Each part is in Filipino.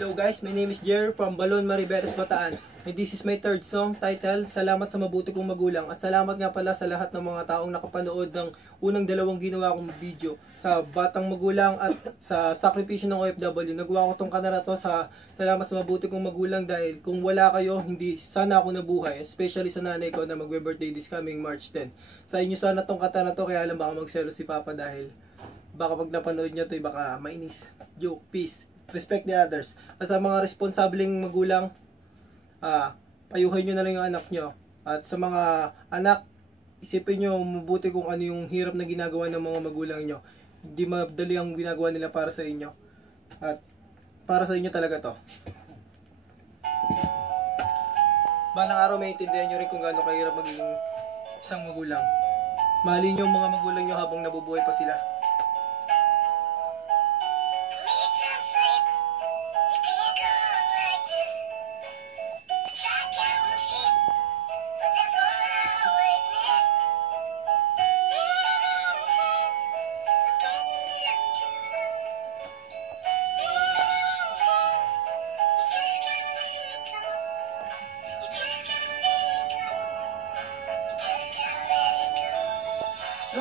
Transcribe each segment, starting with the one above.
Hello guys, my name is Jer from Balon Maribeles, Bataan. And this is my third song title, Salamat sa mabuti kong magulang. At salamat nga pala sa lahat ng mga taong nakapanood ng unang dalawang ginawa kong video sa Batang Magulang at sa Sakripisyo ng OFW. Nagawa ko tong kanara to sa Salamat sa mabuti kong magulang dahil kung wala kayo, hindi sana ako nabuhay. Especially sa nanay ko na magbe-birthday this coming March 10. Sa inyo sana tong kata na to, kaya alam baka magselo si Papa dahil baka pag napanood niya to, eh, baka mainis. Joke, peace respect the others. At sa mga responsableng magulang, ah, payuhin nyo na lang yung anak nyo. At sa mga anak, isipin nyo mabuti kung ano yung hirap na ginagawa ng mga magulang nyo. Hindi madali ang ginagawa nila para sa inyo. At para sa inyo talaga to. Balang araw maintindihan nyo rin kung gaano kahirap maging isang magulang. Mahalin nyo ang mga magulang nyo habang nabubuhay pa sila.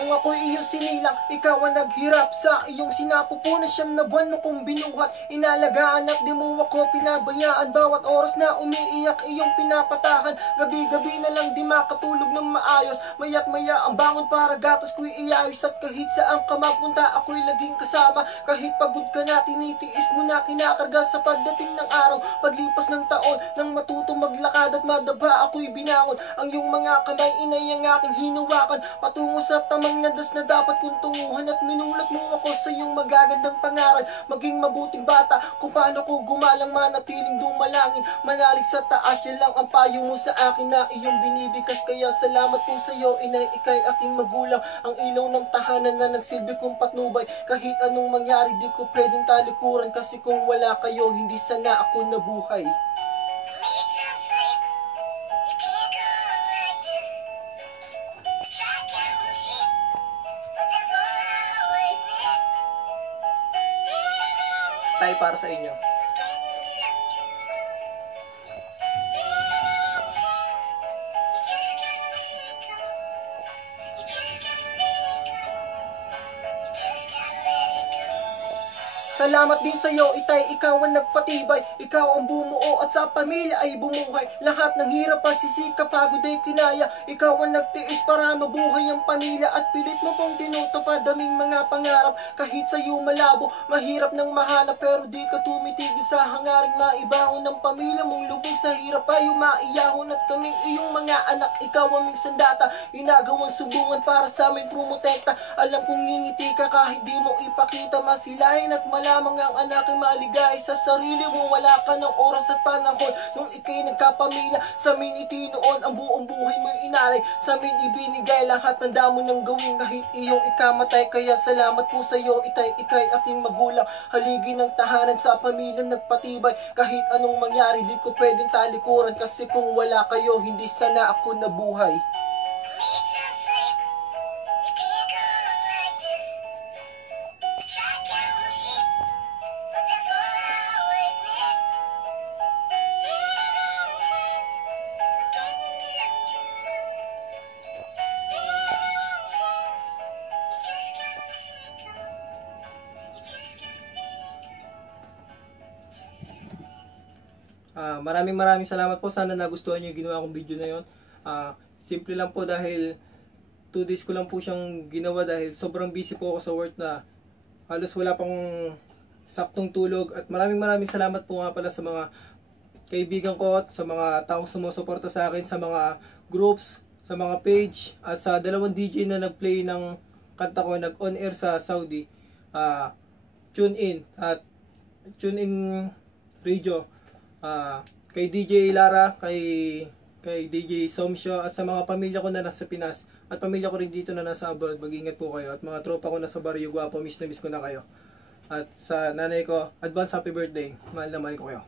Nung ako'y iyong sinilang, ikaw ang naghirap. Sa iyong sinapupunan siyam na buwan mo kong binuhat. Inalagaan at di mo ako pinabayaan. Bawat oras na umiiyak iyong pinapatahan. Gabi-gabi na lang di makatulog ng maayos. Mayat maya ang bangon para gatas ko'y iayos. At kahit saan ka magpunta ako'y laging kasama. Kahit pagod ka na tinitiis mo na kinakarga Sa pagdating ng araw, paglipas ng taon Nang matuto maglakad at madaba ako'y binangon. Ang iyong mga kamay inay ang aking hinawakan. Patungo sa tamang landas na dapat kong tunguhan At minulat mo ako sa iyong magagandang pangaral. Maging mabuting bata kung paano ko gumalang manatiling dumalangin. Manalig sa taas yan lang ang payo mo sa akin na iyong binibigas Kaya salamat po sa iyo inay ikay aking magulang. Ang ilaw ng tahanan na nagsilbi kong patnubay. Kahit anong mangyari di ko pwedeng talikuran. Kasi kung wala kayo hindi sana ako nabuhay para sa inyo Salamat din sa iyo, Itay, ikaw ang nagpatibay. Ikaw ang bumuo at sa pamilya ay bumuhay. Lahat ng hirap at sisika, pagod ay kinaya. Ikaw ang nagtiis para mabuhay ang pamilya At pilit mo pong tinutupad aming mga pangarap. Kahit sa iyo malabo, mahirap nang mahanap Pero di ka tumitigil sa hangaring maibangon ng pamilya mong lubog sa hirap. Ay umaiyahon At kaming iyong mga anak, ikaw aming sandata. Inagawang sumbungan para sa amin promotekta Alam kong ngingiti ka kahit di mo ipakita Masilahin at malamang ang anak ay maligay. Sa sarili mo wala ka ng oras at panahon. Nung ikay nagkapamilya Sa amin itinoon ang buong buhay mo inalay. Sa amin ibinigay lahat ng damo ng gawin. Kahit iyong ikamatay Kaya salamat po sa iyo. Itay ikay aking magulang. Haligi ng tahanan sa pamilya nagpatibay. Kahit anong mangyari di ko pwedeng talikuran. Kasi kung wala kayo hindi sana ako nabuhay Ah, maraming maraming salamat po. Sana nagustuhan niyo yung ginawa kong video na yon. Ah, simple lang po dahil 2 days ko lang po siyang ginawa dahil sobrang busy po ako sa work na halos wala pang saktong tulog at maraming maraming salamat po nga pala sa mga kaibigan ko at sa mga taong sumusuporta sa akin sa mga groups, sa mga page at sa dalawang DJ na nag-play ng kanta ko nag-on air sa Saudi. Ah, tune in at tune in radio ah kay DJ Lara, kay kay DJ Somsyo at sa mga pamilya ko na nasa Pinas at pamilya ko rin dito na nasa abroad, mag-ingat po kayo at mga tropa ko na sa Barrio Guapo, miss na miss ko na kayo. At sa nanay ko, advance happy birthday. Mahal na mahal ko kayo.